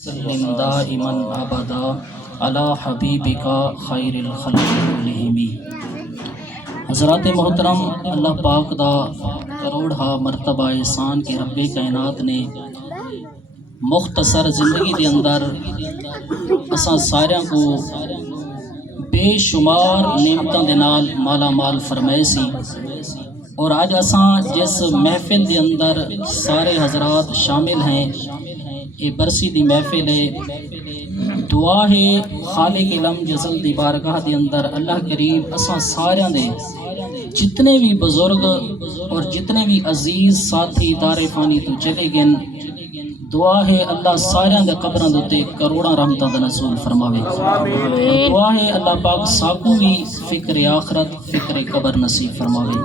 سلم دائما ابدا علی حبیبک خیر الخلق کلہم۔ حضرات محترم، اللہ پاک دا کروڑا مرتبہ احسان کے رب کائنات نے مختصر زندگی دے اندر اساں ساریاں کو بے شمار نعمتاں دے نال مالا مال فرمائے سی، اور آج اساں جس محفل دے اندر سارے حضرات شامل ہیں، یہ برسی دی محفل ہے۔ دعا ہے خالق علم جزل دی بارگاہ دی اندر اللہ کریم اساں ساریاں دے جتنے بھی بزرگ اور جتنے بھی عزیز ساتھی دار فانی تو چلے گئے، دعا ہے اللہ ساریاں دے قبراں دے کروڑاں رحمتاں دا نزول فرماوے۔ دعا ہے اللہ پاک ساکو بھی فکر آخرت فکر قبر نصیب فرماوے۔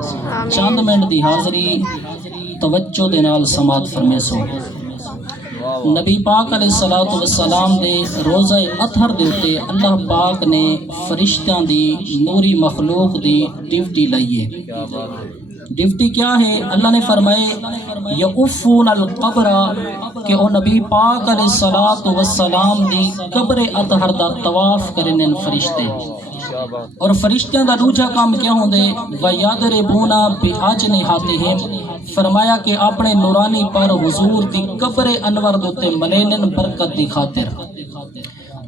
چند منٹ دی حاضری توجہ دے نال سماعت فرمے سو۔ نبی پاک علیہ السلام دے روزہ اطہر دے اتے اللہ پاک نے فرشتیاں دی نوری مخلوق دی ڈیوٹی لائیے۔ ڈیوٹی کیا ہے؟ اللہ نے فرمائے یعفون القبر، کہ او نبی پاک علیہ السلام دی قبر اطہر دا طواف کرنن فرشتے، اور فرشتیاں دا دوجا کام کیا ہوندے وَيَضْرِبُونَ بِأَجْنِحَتِهِمْ، فرمایا کہ اپنے نورانی پر حضور دی قبر انور دوتے ملینن برکت دی خاطر،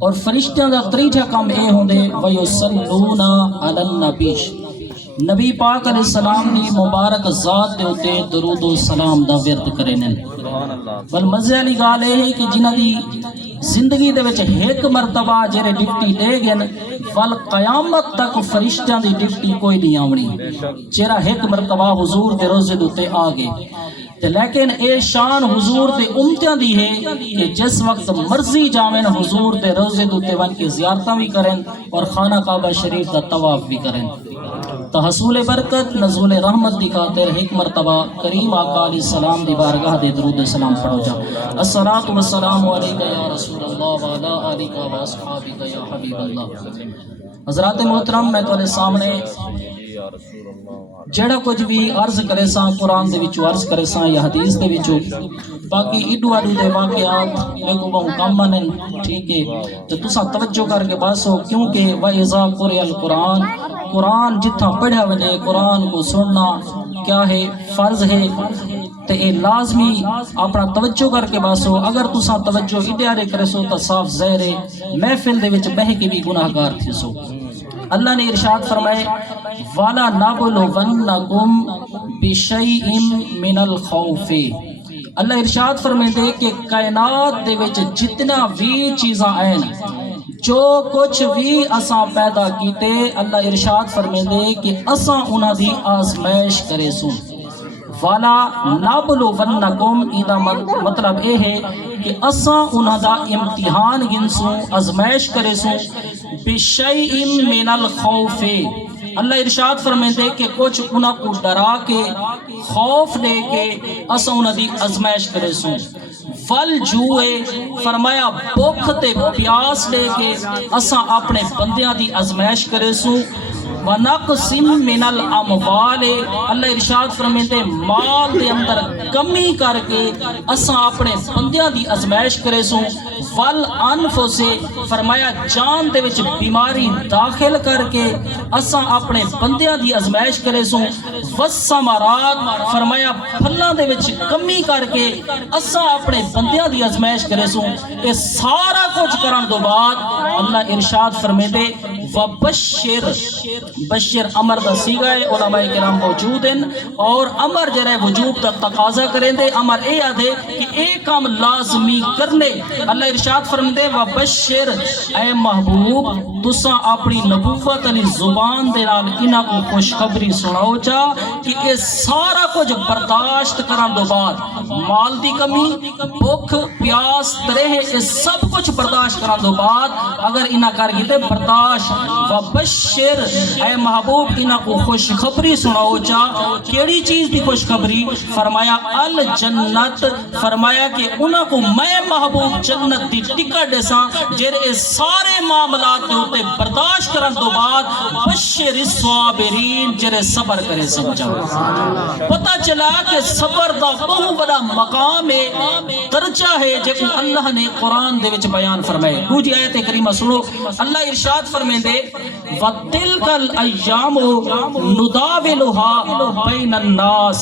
اور فرشتیاں دا تریجا کام اے ہوندے وَيُصَلُّونَ عَلَى النَّبِيِّ، نبی پاک علیہ السلام دی مبارک ذات دے ہوتے درود و سلام دا ورد کرنن۔ والمزے علی گال اے ہے کہ جنہ دی زندگی دے وچ ایک مرتبہ جڑے ڈیوٹی دے گئے ول قیامت تک فرشتیاں دی ڈیوٹی کوئی نہیں آونی، جڑا ایک مرتبہ حضور دے روزے دوتے آ گئے۔ لیکن اے شان حضور دے امتیاں دی ہے کہ جس وقت مرضی جاوین حضور دے روزے دوتے ون کے زیارتاں بھی کریں اور خانہ کعبہ شریف دا طواف بھی کریں۔ تو حصول برکت نزول رحمت دی خاطر ایک مرتبہ کریم آقا علیہ السلام دی بارگاہ دے درود سلام پڑھو جا۔ الصلاۃ والسلام علیک یا رسول اللہ وعلی آلک و اصحابک یا حبیب اللہ۔ حضرات محترم، میں تواڈے سامنے جڑا کچھ بھی عرض کرے ساں قرآن دے وچوں عرض کرے ساں یا حدیث دے وچوں، باقی ایڈو اڈو دے واقعات میں کو بہت کم منن، ٹھیک ہے، تو تساں توجہ کر کے باسو، کیونکہ وَإِذَا قُرِئَ الْقُرْآنُ، قرآن جتھا پڑھا وجے قرآن کو سننا کیا ہے؟ فرض ہے، تو اے لازمی اپنا توجہ کر کے باسو۔ اگر تساں توجہ ادارے کرے سو تو صاف ظاہر ہے محفل دے وچ بہ کے بھی گناہ گار تھی سو۔ اللہ نے ارشاد فرمائے وَلَا نَبْلُوَنَّكُمْ بِشَيْءٍ مِّنَ الْخَوْفِ، اللہ ارشاد فرمائے دے کہ کائنات دے وچ جتنا بھی چیزاں آئیں، جو کچھ بھی اساں پیدا کیتے، اللہ ارشاد فرمائے دے کہ اساں انہاں دی آزمائش کرے سوں۔ والا نبلونکم، ایدہ مطلب اے ہے کہ اساں انہاں دا امتحان گنسوں، آزمائش کرے سوں، بشیء من الخوف، اللہ ارشاد فرمائے دے کہ کچھ انہاں کو ڈرا کے خوف دے کے اساں انہاں دی آزمائش کرے سوں۔ والجوع، فرمایا بھوک تے پیاس دے کے اساں اپنے بندیاں دی آزمائش کرے سوں۔ وَنَقْصٍ مِّنَ الْأَمْوَالِ، اللہ ارشاد فرماتے مال دے اندر کمی کر کے اساں اپنے بندیاں دی آزمائش کرے سوں۔ وَالْأَنفُسِ، فرمایا جان دے وچ بیماری داخل کر کے اساں اپنے بندیاں دی آزمائش کرے سوں۔ وَالثَّمَرَاتِ، فرمایا پھلاں دے وچ کمی کر کے اساں اپنے بندیاں دی آزمائش کرے سوں۔ یہ سارا کچھ کرن دو بعد اللہ ارشاد فرماتے وَبَشِّرْ، بشر امر دا سیگا ہے، علماء کرام موجود ہیں، اور امر جرے وجوب دا تقاضا کریں دے، امر اے آدھے کہ ایک کام لازمی کرنے۔ اللہ ارشاد فرمدے وَبَشِّرْ، اے محبوب تساں اپنی نبوت علی زبان دے نال انہاں کو خوشخبری سناؤ جا کہ اے سارا کچھ برداشت کرن دو بعد، مال دی کمی، بھوک پیاس ترہ، اے سب کچھ برداشت کرن دو بعد اگر انہاں کر گئے برداشت، وَبَشِّرْ، اے محبوب انہاں کو خوشخبری سناؤ جا۔ کیڑی چیز دی خوشخبری؟ فرمایا الجنت، فرمایا کہ انہاں کو میں محبوب جنت دی ٹکٹ دیساں جڑے سارے معاملات دے اوتے برداشت کرن تو بعد بشر الصابرین جڑے صبر کرے سن جاؤ. پتہ چلا کہ صبر دا بہت بڑا مقام ہے، درجہ ہے جو اللہ نے قرآن دے وچ بیان فرمائے. دوجی آیت کریمہ سنو، اللہ ارشاد فرمیندے وَتِلْكَ الْأَيَّامُ نُدَاوِلُهَا بَيْنَ النَّاسِ.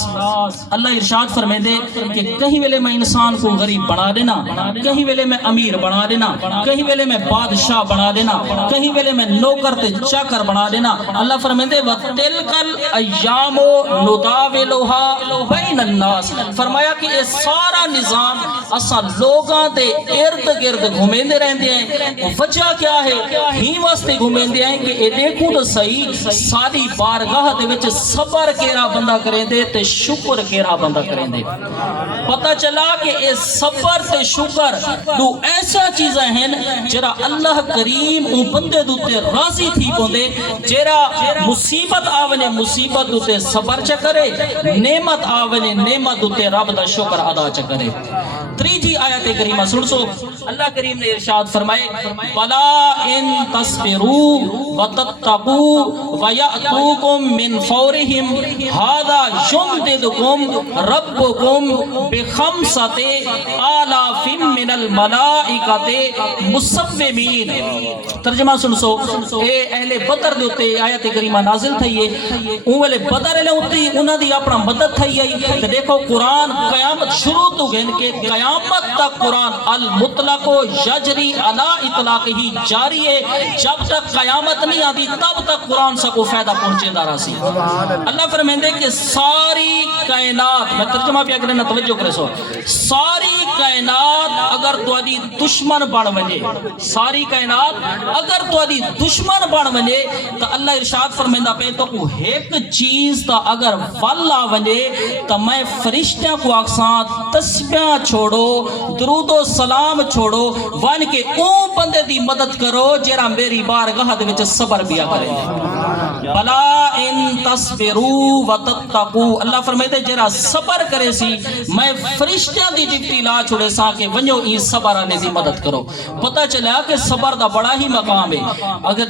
اللہ ارشاد فرمیندے کہ کہیں ویلے میں انسان کو غریب بنا دینا، کہیں ویلے میں امیر بنا دینا، کہیں ویلے میں بادشاہ بنا دینا، کہیں ویلے میں نوکر تے چاکر بنا دینا. اللہ فرمیندے وَتِلْكَ الْأَيَّامُ نُدَاوِلُهَا بَيْنَ النَّاسِ. فرمایا کہ یہ سارا نظام اساں لوگاں دے ارد گرد گھومیندے رہندے ہیں. وجہ کیا ہے؟ ہی واسطے گھومیندے ہیں کہ اے دیکھو تو صحیح ساری بارگاہ دے وچ صبر کیڑا بندہ کریندے تے شکر کیڑا بندہ کریندے. پتہ چلا کہ اے صبر تے شکر دو ایسا چیزاں ہیں جرا اللہ کریم او بندے دوتے راضی تھی پوندے. جرا مصیبت آونے مصیبت دوتے صبر چ کرے، نعمت آونے نعمت دوتے رب دا شکر ادا چ کرے. تریجی آیت کریمہ سن سو، اللہ کریم نے ارشاد فرمائے بلا ان تصبروا وتتقوا ويأتوكم من فورهم هذا يمددكم ربكم بخمسة آلاف من الملائكة مسومين. ترجمہ سن سو، اے اہل بدر دے اوتے آیت کریمہ نازل تھی ہے. اون ویلے بدر والے اوتے انہاں دی اپنا مدد تھی ہے. تے دیکھو قرآن قیامت شروع تو گن کے قیامت تک قرآن المطلق یجری علی اطلاق ہی جاری ہے. جب تک قیامت نہیں آتی تب تک قرآن سا کو فائدہ پہنچے دارا سی. اللہ فرمیندے کہ ساری کائنات، میں ترجمہ پہ اگر نہ توجہ کرے سو، ساری کائنات اگر تو ادی دشمن بن ونجے، ساری کائنات اگر تو ادی دشمن بن ونجے تو اللہ ارشاد فرمیندہ پہ تو کو ایک چیز تا اگر والا ونجے تو میں فرشتیاں کو اکساں تسبیح چھوڑو، درود و سلام چھوڑو، وان کے اون بندے دی مدد کرو جیرا میری بارگاہ دے وچ صبر بیا کرے. بلا ان تصبروا وتتقوا. اللہ فرمائے جیرا صبر کرے سی میں فرشتیاں دی ڈپٹی لا چھوڑے سا کہ ونجو ای صبر آنے دی مدد کرو. پتہ چلا کہ صبر دا بڑا ہی مقام ہے. اگر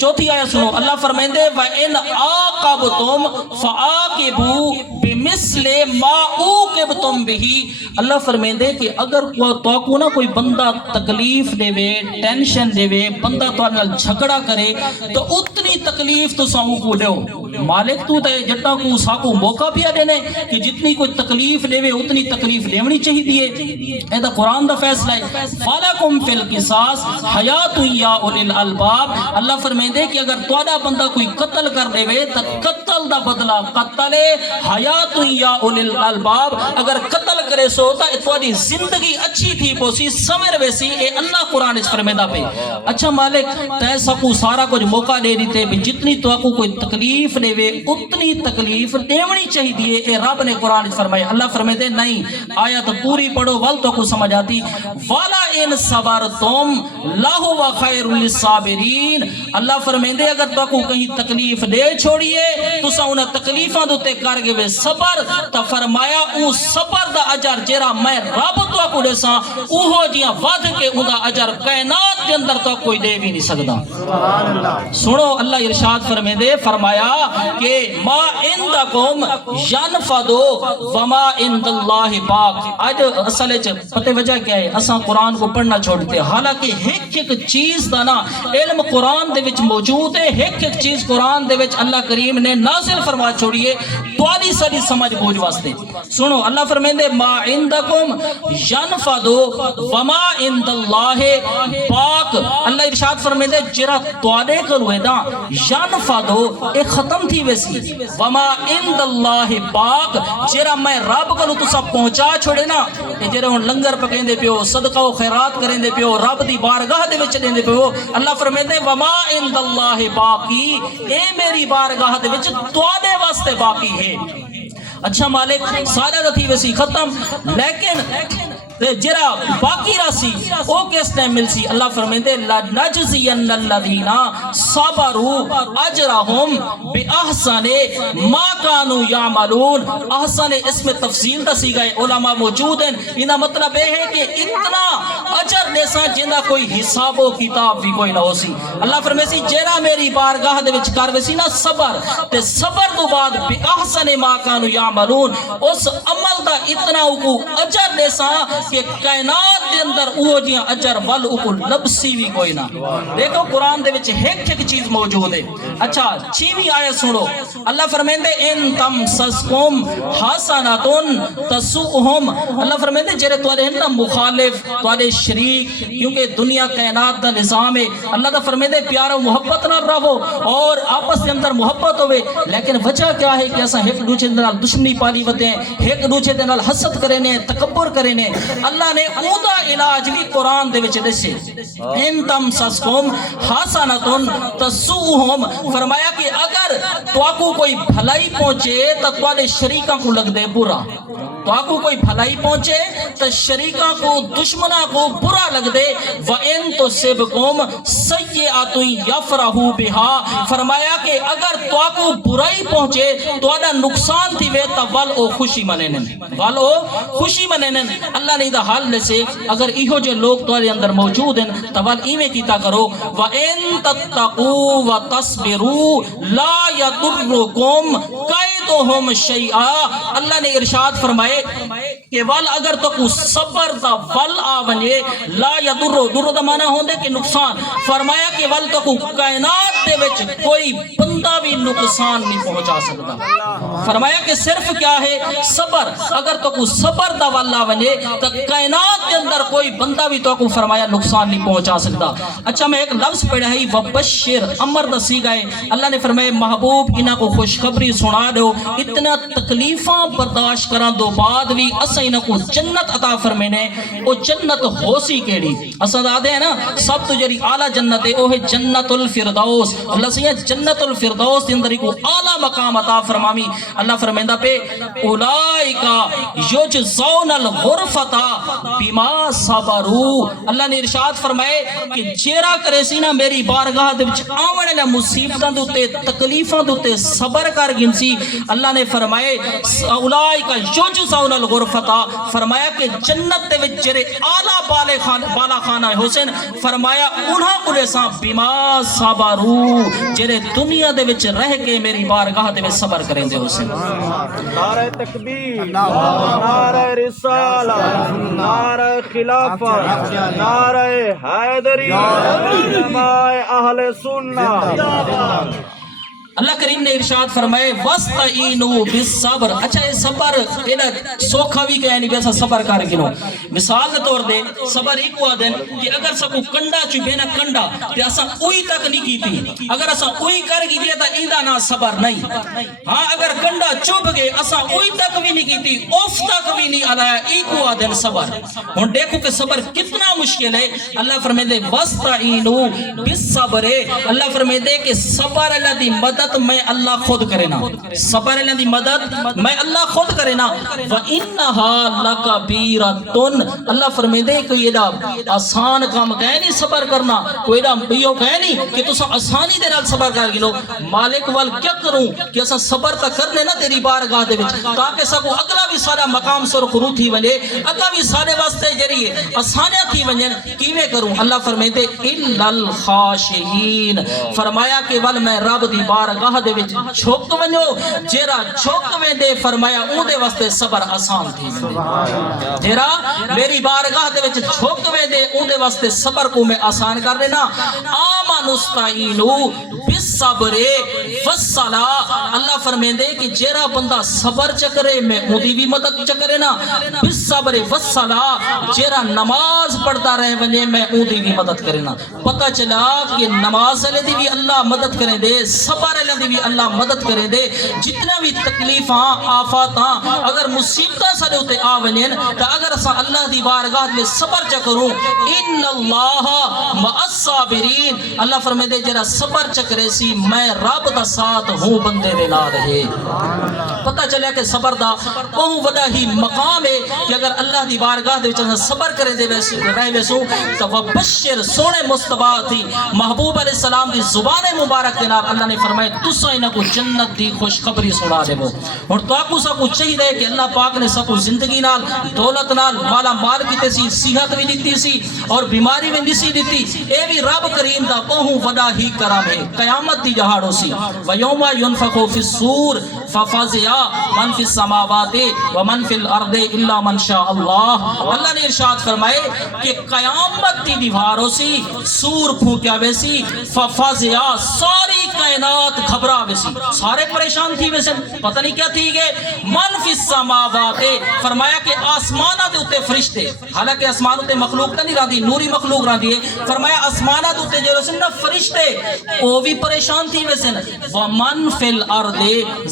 چوتھی آیت سنو، اللہ فرمائے وَإِنْ عَاقَبْتُمْ فَعَاقِبُوا بِمِثْلِ مَا عُوقِبْتُمْ بِهِ. اللہ فرمائے کہ اگر تو کو نہ کوئی بندہ تکلیف دے وے، ٹینشن دے وے، بندہ تو نال جھگڑا کرے تو اتنی تکلیف تو ساؤں کو دیو. مالک تو تے جٹا کو ساکو موقع پیا دینے کہ جتنی کوئی تکلیف دے وے اتنی تکلیف دیونی چاہی دیے. اے دا قرآن دا فیصلہ ہے فَلَكُمْ فِي الْقِصَاصِ حَيَاتٌ يَا أُولِي الْأَلْبَابِ. اللہ فرمائے کہ اگر توڑا بندہ کوئی قتل کر دے وے تو قتل دا بدلہ قتل حیات یا اولی الالباب. اگر قتل کرے سو تا اتواری زندگی اچھی تھی پوسی سمر ویسی. اے اللہ قرآن اس فرمیدہ پہ. اچھا مالک تے سکو سارا کچھ موقع دے دیتے بھی جتنی تو کو کوئی تکلیف دے وے اتنی تکلیف دیونی چاہی دیے. اے رب نے قرآن اس فرمائے. اللہ فرمیدے نہیں آیت پوری پڑھو ول تو کو سمجھ آتی. والا ان صبرتم لہو خیر للصابرین. اللہ فرمیدے اگر تو کو کہیں تکلیف دے چھوڑیے تو سا انہیں تکلیفاں دوتے کر گئے صبر تا فرمایا او صبر دا اجر جیرا میں رب تو کو دے سا اوہو جیاں ود کے او دا اجر کائنات کے اندر تو کوئی دے بھی نہیں سکتا. سنو اللہ ارشاد فرمیدے فرمایا کہ ما اندکم ینفدو وما اند اللہ باق. آج اصل پتہ وجہ کیا ہے اساں قرآن کو پڑھنا چھوڑتے حالانکہ ایک ایک چیز دا نا علم قرآن دے وچ موجود ہے. ایک ایک چیز قرآن دے وچ اللہ کریم نے نازل فرما چھوڑیے تواری ساری سمجھ بوجھ واسطے. سنو اللہ فرمیندے ما عندکم ینفدو وما عند اللہ باق. اللہ ارشاد فرمیندے جرا توڑے کروے دا ینفدو ایک ختم تھی ویسی وما عند اللہ باق. جرا میں رب کو تو سب پہنچا چھوڑے نا جرا ہن لنگر پکیں دے پیو صدقہ و خیرات کریں دے پیو رب دی بارگاہ دے وچ دیں دے پیو. اللہ فرمیندے وما عند اللہ باقی اے میری بارگاہ دے وچ توڑے واسطے باقی ہے. اچھا مالک سارا تھی ویسی ختم لیکن تے جڑا باقی راسی او کس ٹائم مل سی اللہ فرمیندے لنجزین الذین صبروا اجرهم باحسن ما كانوا يعملون. احسن اس میں تفصیل دسی گئے علماء موجود ہیں. انہا مطلب یہ ہے کہ اتنا اجر دیسا جنہ کوئی حساب و کتاب بھی کوئی نہ ہو سی. اللہ فرمے سی جیڑا میری بارگاہ دے وچ کر ویسی نا صبر تے صبر تو بعد باحسن ما كانوا يعملون اس عمل دا اتنا کو اجر دیسا کہ کائنات دے اندر او جیاں اجر ول او لبسی بھی کوئی نہ. دیکھو قرآن دے وچ ایک ایک چیز موجود ہے. اچھا 6ویں آیت سنو. اللہ فرمیندے ان تمسسکم حسنۃ تسؤہم. اللہ فرمیندے جڑے تواڈے ہیں نا مخالف تواڈے شریک کیونکہ دنیا کائنات دا نظام ہے. اللہ دا فرمیندے پیارو محبت نال رہو اور آپس دے اندر محبت ہوے. لیکن وجہ کیا ہے کہ اساں ایک دوسرے نال دشمنی پالی ودے ہیں ایک دوسرے دے نال حسد کرے نے تکبر کرے نے. اللہ نے او دا علاج بھی قرآن دے وچ دسے. ان تمسسکم حسنۃ تسؤہم فرمایا کہ اگر تو کو کوئی بھلائی پہنچے تو تواڈے شریکاں کو لگ دے برا. تو کو کوئی بھلائی پہنچے تو شریکاں کو دشمناں کو برا لگ دے. وَإِن تُصِبْكُمْ سَيِّئَةٌ يَفْرَحُوا بِهَا فرمایا کہ اگر تو کو برائی پہنچے تو ادا نقصان تھی وے تو ول او خوشی منینن ول او خوشی منینن. اللہ نے دا حال لے سے اگر ایہو جو لوگ تواڈے اندر موجود ہیں تو ول ایویں کیتا کرو. وَإِن تَتَّقُوا وَتَصْبِرُوا لَا يَضُرُّكُمْ كَيْدُهُمْ شَيْئًا. اللہ نے ارشاد فرمائے کہ ول اگر تو کو صبر دا ول آ ونجے لا یضر در دا معنی ہوندے کہ نقصان. فرمایا کہ ول تو کو کائنات دے وچ کوئی بندہ بھی نقصان نہیں پہنچا سکتا. فرمایا کہ صرف کیا ہے صبر. اگر تو کو صبر دا ول آ ونجے تو کائنات دے اندر کوئی بندہ بھی تو کو فرمایا نقصان نہیں پہنچا سکتا. اچھا میں ایک لفظ پڑھا ہے وبشر امر دا سیغہ ہے. اللہ نے فرمایا محبوب انہاں کو خوشخبری سنا دو اتنا تکلیفاں برداشت کران دو بعد بھی اسا انہاں کو جنت عطا فرمینے. او جنت ہو سی کیڑی اسا دادے ہیں نا سب تو جری اعلی جنت ہے او ہے جنت الفردوس. اللہ سے جنت الفردوس دے اندر کو اعلی مقام عطا فرمامی. اللہ فرمیندا پہ اولئک یجزون الغرفۃ بما صبروا. اللہ نے ارشاد فرمائے کہ جیرا کرے سی نا میری بارگاہ دے وچ آونے والے مصیبتاں دے اوتے تکلیفاں دے اوتے صبر کر گنسی. اللہ نے فرمائے اولئک یجزون الغرفۃ فرمایا کہ جنت دے وچ جڑے اعلی بالا خانہ حسین فرمایا انہاں کو سا بما صبروا جڑے دنیا دے وچ رہ کے میری بارگاہ دے وچ صبر کریں دے حسین. نعرہ تکبیر نعرہ رسالہ نعرہ خلافت نعرہ حیدری علماء اہل سنت. اللہ کریم نے ارشاد فرمائے وَاسْتَعِينُوا بِالصَّبْرِ. اچھا یہ صبر سوکھا بھی کہہ نہیں بیسا صبر کر گنو. مثال دے طور دے صبر ایک ہوا دن کہ اگر سکو کنڈا چوبے نا کنڈا تے اسا اوئی تک نہیں کیتی اگر اسا اوئی کر گی دیا تا ایدہ نا صبر نہیں. ہاں اگر کنڈا چوب گئے اسا اوئی تک بھی نہیں کیتی اوف تک بھی نہیں آلایا ایک ہوا دن صبر. ہون دیکھو کہ صبر کتنا مشکل ہے. اللہ فرمائے دے وَاسْتَعِينُوا بِالصَّبْرِ. اللہ فرمائے دے کہ صبر اللہ دی مدد میں اللہ خود کرے نا. صبر اللہ دی مدد میں اللہ خود کرے نا. وَإِنَّهَا لَكَبِيرَةٌ. اللہ فرمائے دے کہ یہ آسان کام کہے نہیں صبر کرنا کوئی بیو کہے نہیں کہ تو آسانی دے نال صبر کر گلو. مالک وال کیا کروں کہ اسا صبر تا کرنے نا تیری بارگاہ دے وچ تاکہ سکو اگلا بھی سارا مقام سرخرو تھی ونجے اگلا بھی سارے واسطے جڑی آسانیاں تھی ونجن کیویں کروں. اللہ فرمائے دے اِلَّا الْخَاشِعِينَ فرمایا کہ ول میں رب دی بارگاہ دے وچ چھوک ونجو جیرا چھوک ویندے فرمایا اون دے واسطے صبر آسان تھی. جیرا میری بارگاہ دے وچ چھوک ویندے اون دے واسطے صبر کو میں آسان کر دینا. آمنوا استعینوا بالصبر والصلاۃ. اللہ فرمیندے کہ جیرا بندہ صبر چکرے میں اون دی بھی مدد چکرے نا. بالصبر والصلاۃ جیرا نماز پڑھتا رہے ونجے میں اون دی بھی مدد کرے نا. پتہ چلا کہ نماز والے دی بھی اللہ مدد کرے دے صبر دی بھی اللہ مدد کرے دے. جتنا بھی تکلیفاں آفاتاں اگر مصیبتاں سارے ہوتے آونین تو اگر اسا اللہ دی بارگاہ میں صبر چکروں ان اللہ مع الصابرین. اللہ فرمائے دے جرا صبر چکرے سی میں رب دا ساتھ ہوں بندے دے نال ہے. پتہ چلیا کہ صبر دا بہت وڈا ہی مقام ہے کہ اگر اللہ دی بارگاہ دے وچ صبر کرے دے رہے ویسو تو وبشر سونے مصطفیٰ تھی محبوب علیہ السلام دی زبان مبارک دے نال اللہ نے فرمایا تساں انہاں کو جنت دی خوشخبری سنا دے وہ اور تو آپ کو سب کچھ چاہیے کہ اللہ پاک نے سب کو زندگی نال دولت نال مالا مال کیتے سی صحت بھی دیتی سی اور بیماری بھی نہیں دیتی اے بھی رب کریم دا بہت وڈا ہی کرم ہے قیامت دی جہاڑو سی ویوم ينفخ فی الصور ففزع من فی السماوات ومن فی الارض الا من شاء اللہ اللہ نے ارشاد فرمائے کہ قیامت دی دیواروں سی سور پھونکیا ویسی ففزع ساری کائنات گھبرا ویسی سارے پریشان تھی ویسے پتہ نہیں کیا تھی گے من فی السماوات فرمایا کہ آسمانہ دے اتے فرشتے حالانکہ آسمانوں تے مخلوق نہیں راندی نوری مخلوق راندی ہے فرمایا آسمانہ دے اتے جو سن فرشتے او بھی پریشان تھی ویسے ومن فی الارض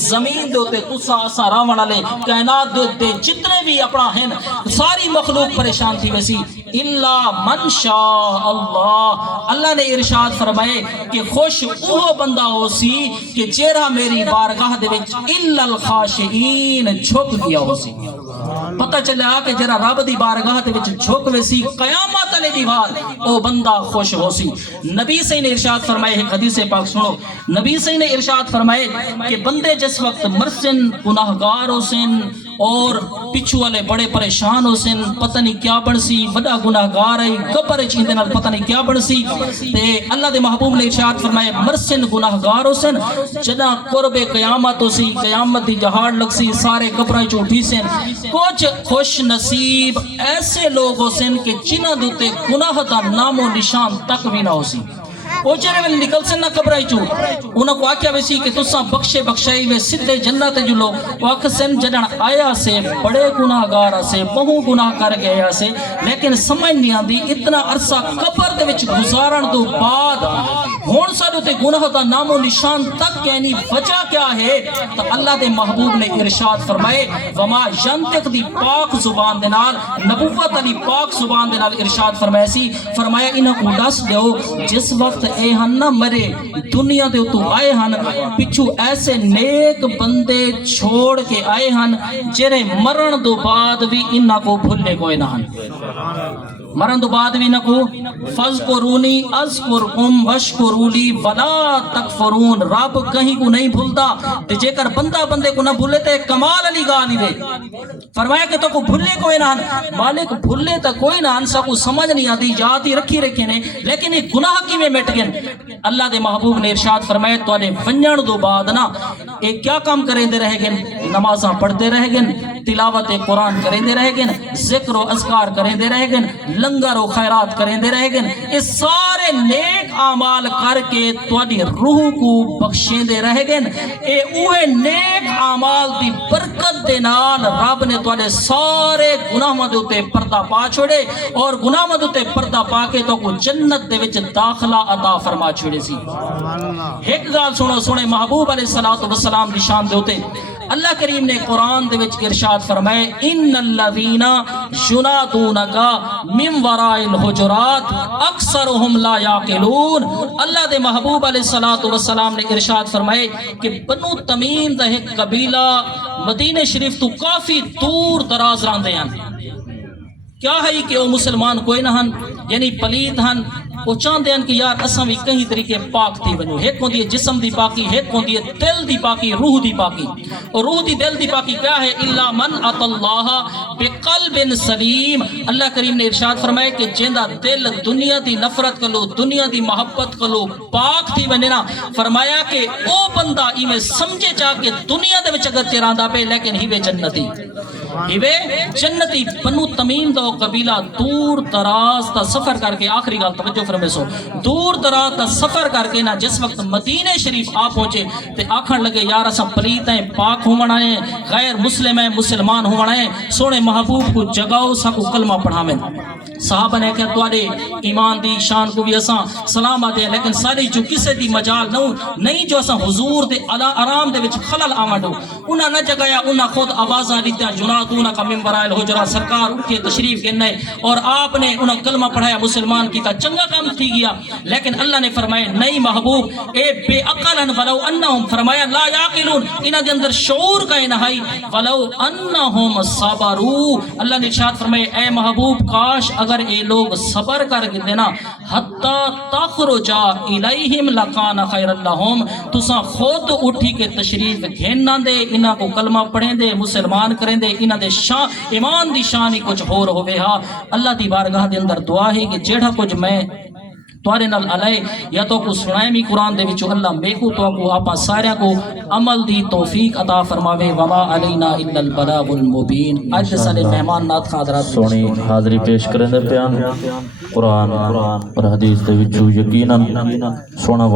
زمین دے اتے تسا اسا راون والے کائنات دے اتے جتنے بھی اپنا ہیں ساری مخلوق پریشان تھی ویسی الا من شاء اللہ اللہ نے ارشاد فرمائے کہ خوش وہ بندہ ہو سی کہ جیرا میری بارگاہ دے وچ الا الخاشعین جھک گیا ہو سی پتہ چلا کہ جرا رب دی بارگاہ دے وچ جھک ویسی قیامت علی دیوار او بندہ خوش ہو سی نبی صلی نے ارشاد فرمائے ایک حدیث پاک سنو نبی صلی نے ارشاد فرمائے کہ بندے جس وقت مرسن گناہگار ہو سن اور پچھو والے بڑے پریشان ہو سن پتہ نہیں کیا بن سی بڑا گناہگار ہے گبر چیندے نال پتہ نہیں کیا بن سی تے اللہ دے محبوب نے ارشاد فرمائے مرسن گناہگار ہو سن جنا قرب قیامت ہو سی قیامت دی جہاڑ لگ سی سارے گبراں چوٹھی سن کچھ خوش نصیب ایسے لوگ ہو سن کہ جنہاں دوتے گناہ دا نام و نشان تک بھی نہ ہو سی او جڑے ویل نکل سن نہ قبرائی چو انہاں کو آکھیا ویسی کہ تساں بخشے بخشائی وے سدھے جنت جلو واک سن جڑن آیا سے بڑے گناہگار سے بہو گناہ کر گیا سے لیکن سمجھ نہیں آندی اتنا عرصہ قبر دے وچ گزارن تو بعد ہن ساڈے تے گناہ دا نام و نشان تک یعنی وجہ کیا ہے تو اللہ دے محبوب نے ارشاد فرمائے وما ینطق دی پاک زبان دے نال نبوت علی پاک زبان دے نال ارشاد فرمایا سی فرمایا انہاں کو دس دیو جس وقت اے ہن نہ مرے دنیا دے تو آئے ہن پچھو ایسے نیک بندے چھوڑ کے آئے ہن جرے مرن دو بعد بھی انہاں کو بھولے کوئی نہ ہن مرن دو بعد بھی نہ کو فذکرونی اذکرکم واشکرولی ولا تکفرون رب کہیں کو نہیں بھولتا تے جے کر بندہ بندے کو نہ بھولے تے کمال علی گاہ نہیں وے فرمایا کہ تو کو بھولے کوئی نہ ہن مالک بھولے تا کوئی نہ ہن سا کو سمجھ نہیں آتی یاد ہی رکھی رکھے نے لیکن یہ گناہ کی میں مٹ گئے اللہ دے محبوب نے ارشاد فرمایا تو نے ونجن دو بعد نا ایک کیا کام کریں دے رہ گئے نمازاں پڑھتے رہ گئے تلاوت قرآن کریں دے رہ گئے ذکر و اذکار کریں دے رہ گئے لنگر و خیرات کریں دے رہ گئے اس سارے نیک اعمال کر کے تواڈی روح کو بخشیں دے رہ گئے اے اوہ نیک اعمال دی برکت دے نال رب نے تواڈے سارے گناہاں دے اوتے پردہ پا چھوڑے اور گناہاں دے اوتے پردہ پا کے تو کو جنت دے وچ داخلہ عطا فرما چھوڑے سی ایک گل سنو سنے محبوب علیہ الصلوۃ والسلام دی شان دے اوتے اللہ کریم نے قرآن دے وچ ارشاد فرمائے ان الذین ینادونک من وراء الحجرات اکثرهم لا یعقلون اللہ دے محبوب علیہ الصلوۃ والسلام نے ارشاد فرمائے کہ بنو تمیم دا ایک قبیلہ مدینہ شریف تو کافی دور دراز راندے ہیں کیا ہے کہ وہ مسلمان کوئی نہ ہن یعنی پلید ہن وہ چاہتے ہیں کہ یار اساں بھی کہیں طریقے پاک تھی بنو ایک ہوندی ہے جسم دی پاکی ایک ہوندی ہے دل دی پاکی روح دی پاکی اور روح دی دل دی پاکی کیا ہے الا من ات اللہ بقلب سلیم اللہ کریم نے ارشاد فرمائے کہ جیندہ دل دنیا دی نفرت کلو دنیا دی محبت کلو پاک تھی بنے نا فرمایا کہ او بندہ ایویں سمجھے چاہ کہ دنیا دے وچ اگر چراندا پہ لیکن ہی وے جنتی ہیوے جنتی بنو تمیم دا قبیلہ دور دراز تا سفر کر کے آخری گل توجہ فرمے سو دور دراز تا سفر کر کے نا جس وقت مدینہ شریف آ پہنچے تے آکھن لگے یار اساں پلیت ہیں پاک ہونا ہے غیر مسلم ہیں مسلمان ہونا ہے سونے محبوب کو جگاؤ سا کو کلمہ پڑھاویں صحابہ نے کہا تواڈے ایمان دی شان کو بھی اساں سلام آتے ہیں لیکن ساری جو کسے دی مجال نہیں جو اساں حضور دے آرام دے وچ خلل آوانڈو انہاں نہ جگایا انہاں خود آوازاں دیتا جناتون کا ممبر آئل حجرہ سرکار اٹھ کے تشریف گنے اور آپ نے انہاں کلمہ پڑھایا مسلمان کی تا چنگا کم تھی گیا، لیکن اللہ نے فرمایا نہیں محبوب اے بے عقلن ولو انہم، فرمایا لا یعقلون، انہاں دے اندر شعور کا انہائی، ولو انہم صبروا، اللہ نے ارشاد فرمایا اے محبوب کاش اگر اے لوگ صبر کر دینا، حتی تخرجا الیہم لکان خیر لہم، تساں خود اٹھی کے تشریف گھیننا دے، انہاں کو کلمہ پڑھیں دے، مسلمان کریں دے، انہاں دے شان ایمان دی شان ہی کچھ ہور ہوئے ہا۔ اللہ دی بارگاہ دے اندر دعا ہے کہ جیڑا کچھ میں توارے نال علیہ یا تو کو سنائے می قرآن دے وچو اللہ میکو تو کو آپا سارے کو عمل دی توفیق عطا فرماوے، وما علینا الا البلاغ المبین۔ آج دے سارے مہمان نات خان حضرات سونی حاضری پیش کریں دے پیان قرآن اور حدیث دے وچو یقیناً سونا